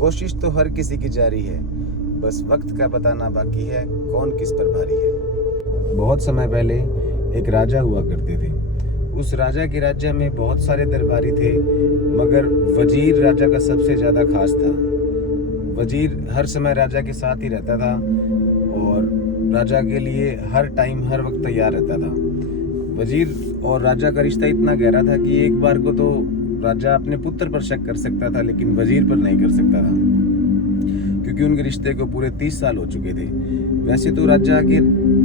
कोशिश तो हर किसी की जारी है, बस वक्त का बताना बाकी है कौन किस पर भारी है। बहुत समय पहले एक राजा हुआ करते थे। उस राजा के राज्य में बहुत सारे दरबारी थे, मगर वजीर राजा का सबसे ज़्यादा खास था। वजीर हर समय राजा के साथ ही रहता था और राजा के लिए हर टाइम हर वक्त तैयार रहता था। वजीर और राजा का रिश्ता इतना गहरा था कि एक बार को तो राजा अपने पुत्र पर शक कर सकता था, लेकिन वजीर पर नहीं कर सकता था, क्योंकि उनके रिश्ते को पूरे 30 साल हो चुके थे। वैसे तो राजा के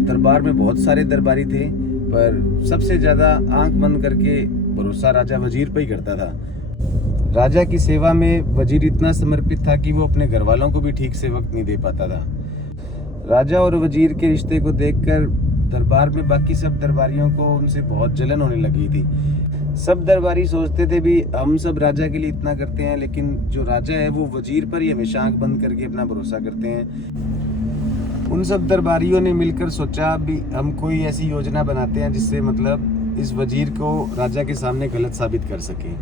दरबार में बहुत सारे दरबारी थे, पर सबसे ज़्यादा आंख बंद करके भरोसा राजा वजीर पर ही करता था। राजा की सेवा में वजीर इतना समर्पित था कि वो अपने घर वालों को भी ठीक से वक्त नहीं दे पाता था। राजा और वजीर के रिश्ते को देखकर दरबार में बाकी सब दरबारियों को उनसे बहुत जलन होने लगी थी। सब दरबारी सोचते थे भी हम सब राजा के लिए इतना करते हैं, लेकिन जो राजा है वो वजीर पर ही हमेशा आंख बंद करके अपना भरोसा करते हैं। उन सब दरबारियों ने मिलकर सोचा भी हम कोई ऐसी योजना बनाते हैं जिससे मतलब इस वजीर को राजा के सामने गलत साबित कर सके।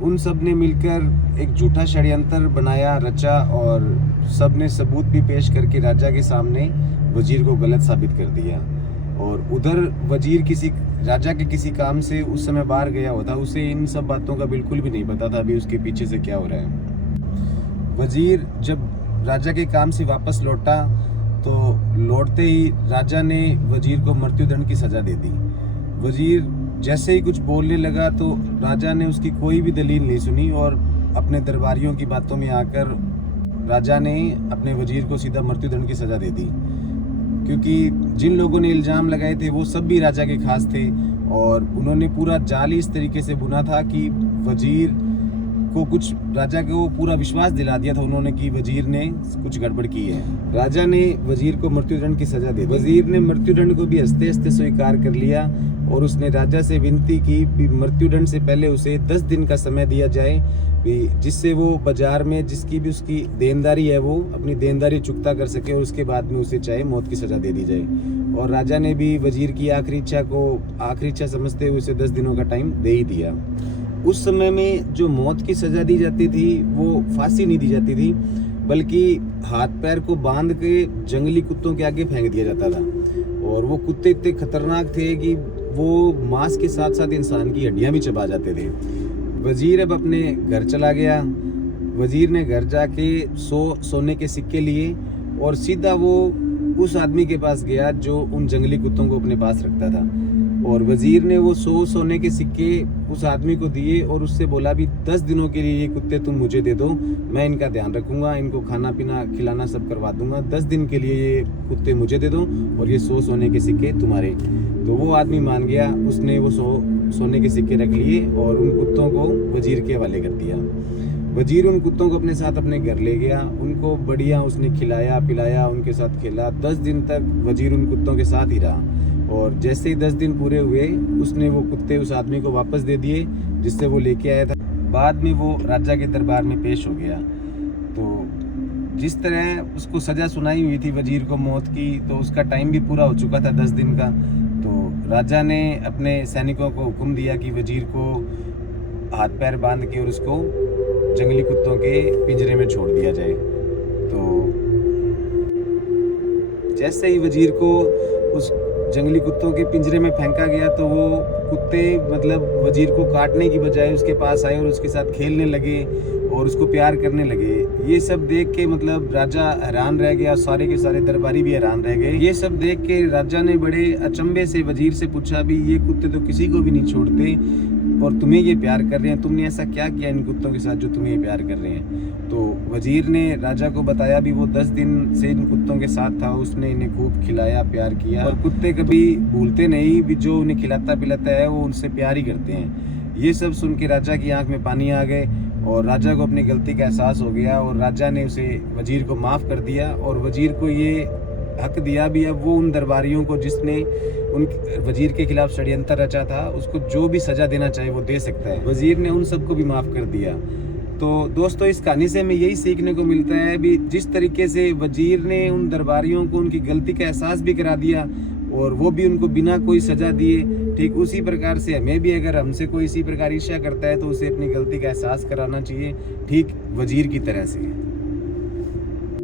उन सब ने मिलकर एक झूठा षड्यंत्र बनाया, रचा, और सब ने सबूत भी पेश करके राजा के सामने वजीर को गलत साबित कर दिया। और उधर वजीर राजा के किसी काम से उस समय बाहर गया होता, उसे इन सब बातों का बिल्कुल भी नहीं पता था अभी उसके पीछे से क्या हो रहा है। वजीर जब राजा के काम से वापस लौटा तो लौटते ही राजा ने वजीर को मृत्युदंड की सजा दे दी। वजीर जैसे ही कुछ बोलने लगा तो राजा ने उसकी कोई भी दलील नहीं सुनी और अपने दरबारियों की बातों में आकर राजा ने अपने वजीर को सीधा मृत्युदंड की सजा दे दी, क्योंकि जिन लोगों ने इल्ज़ाम लगाए थे वो सब भी राजा के खास थे और उन्होंने पूरा जाल इस तरीके से बुना था कि वजीर को कुछ राजा को पूरा विश्वास दिला दिया था उन्होंने कि वजीर ने कुछ गड़बड़ की है। राजा ने वजीर को मृत्युदंड की सजा दे दी। वजीर ने मृत्युदंड को भी हंसते हंसते स्वीकार कर लिया और उसने राजा से विनती की कि मृत्युदंड से पहले उसे 10 दिन का समय दिया जाए, जिससे वो बाजार में जिसकी भी उसकी देनदारी है वो अपनी देनदारी चुकता कर सके और उसके बाद में उसे चाहे मौत की सजा दे दी जाए। और राजा ने भी वजीर की आखिरी इच्छा समझते हुए उसे 10 दिनों का टाइम दे ही दिया। उस समय में जो मौत की सजा दी जाती थी वो फांसी नहीं दी जाती थी, बल्कि हाथ पैर को बांध के जंगली कुत्तों के आगे फेंक दिया जाता था। और वो कुत्ते इतने खतरनाक थे कि वो मांस के साथ साथ इंसान की हड्डियां भी चबा जाते थे। वजीर अब अपने घर चला गया। वजीर ने घर जाके सोने के सिक्के लिए और सीधा वो उस आदमी के पास गया जो उन जंगली कुत्तों को अपने पास रखता था, और वजीर ने वो सोने के सिक्के उस आदमी को दिए और उससे बोला भी 10 दिनों के लिए ये कुत्ते तुम मुझे दे दो, मैं इनका ध्यान रखूंगा, इनको खाना पीना खिलाना सब करवा दूंगा। 10 दिन के लिए ये कुत्ते मुझे दे दो और ये सोने के सिक्के तुम्हारे। तो वो आदमी मान गया, उसने वो सोने के सिक्के रख लिए और उन कुत्तों को वजीर के हवाले कर दिया। वजीर उन कुत्तों को अपने साथ अपने घर ले गया, उनको बढ़िया उसने खिलाया पिलाया, उनके साथ खेला। 10 दिन तक वजीर उन कुत्तों के साथ ही रहा और जैसे ही 10 दिन पूरे हुए उसने वो कुत्ते उस आदमी को वापस दे दिए जिससे वो लेके आया था। बाद में वो राजा के दरबार में पेश हो गया। तो जिस तरह उसको सज़ा सुनाई हुई थी वजीर को मौत की, तो उसका टाइम भी पूरा हो चुका था 10 दिन का। तो राजा ने अपने सैनिकों को हुक्म दिया कि वजीर को हाथ पैर बांध के और उसको जंगली कुत्तों के पिंजरे में छोड़ दिया जाए। तो जैसे ही वजीर को उस जंगली कुत्तों के पिंजरे में फेंका गया तो वो कुत्ते मतलब वजीर को काटने की बजाय उसके पास आए और उसके साथ खेलने लगे और उसको प्यार करने लगे। ये सब देख के मतलब राजा हैरान रह गया, सारे के सारे दरबारी भी हैरान रह गए। ये सब देख के राजा ने बड़े अचंभे से वजीर से पूछा भी ये कुत्ते तो किसी को भी नहीं छोड़ते और तुम्हें ये प्यार कर रहे हैं, तुमने ऐसा क्या किया इन कुत्तों के साथ जो तुम्हें ये प्यार कर रहे हैं। तो वजीर ने राजा को बताया भी वो 10 दिन से इन कुत्तों के साथ था, उसने इन्हें खूब खिलाया प्यार किया और कुत्ते कभी भूलते नहीं भी जो उन्हें खिलाता पिलाता है वो उनसे प्यार ही करते हैं। ये सब सुन के राजा की आंख में पानी आ गए और राजा को अपनी गलती का एहसास हो गया और राजा ने उसे वजीर को माफ़ कर दिया और वजीर को ये हक दिया भी अब वो उन दरबारियों को जिसने उन वजीर के खिलाफ षड्यंत्र रचा था उसको जो भी सजा देना चाहे वो दे सकता है। वजीर ने उन सबको भी माफ़ कर दिया। तो दोस्तों इस कहानी से हमें यही सीखने को मिलता है भी जिस तरीके से वजीर ने उन दरबारियों को उनकी गलती का एहसास भी करा दिया और वो भी उनको बिना कोई सजा दिए, ठीक उसी प्रकार से हमें भी अगर हमसे कोई इसी प्रकार ईर्ष्या करता है तो उसे अपनी गलती का एहसास कराना चाहिए, ठीक वजीर की तरह से।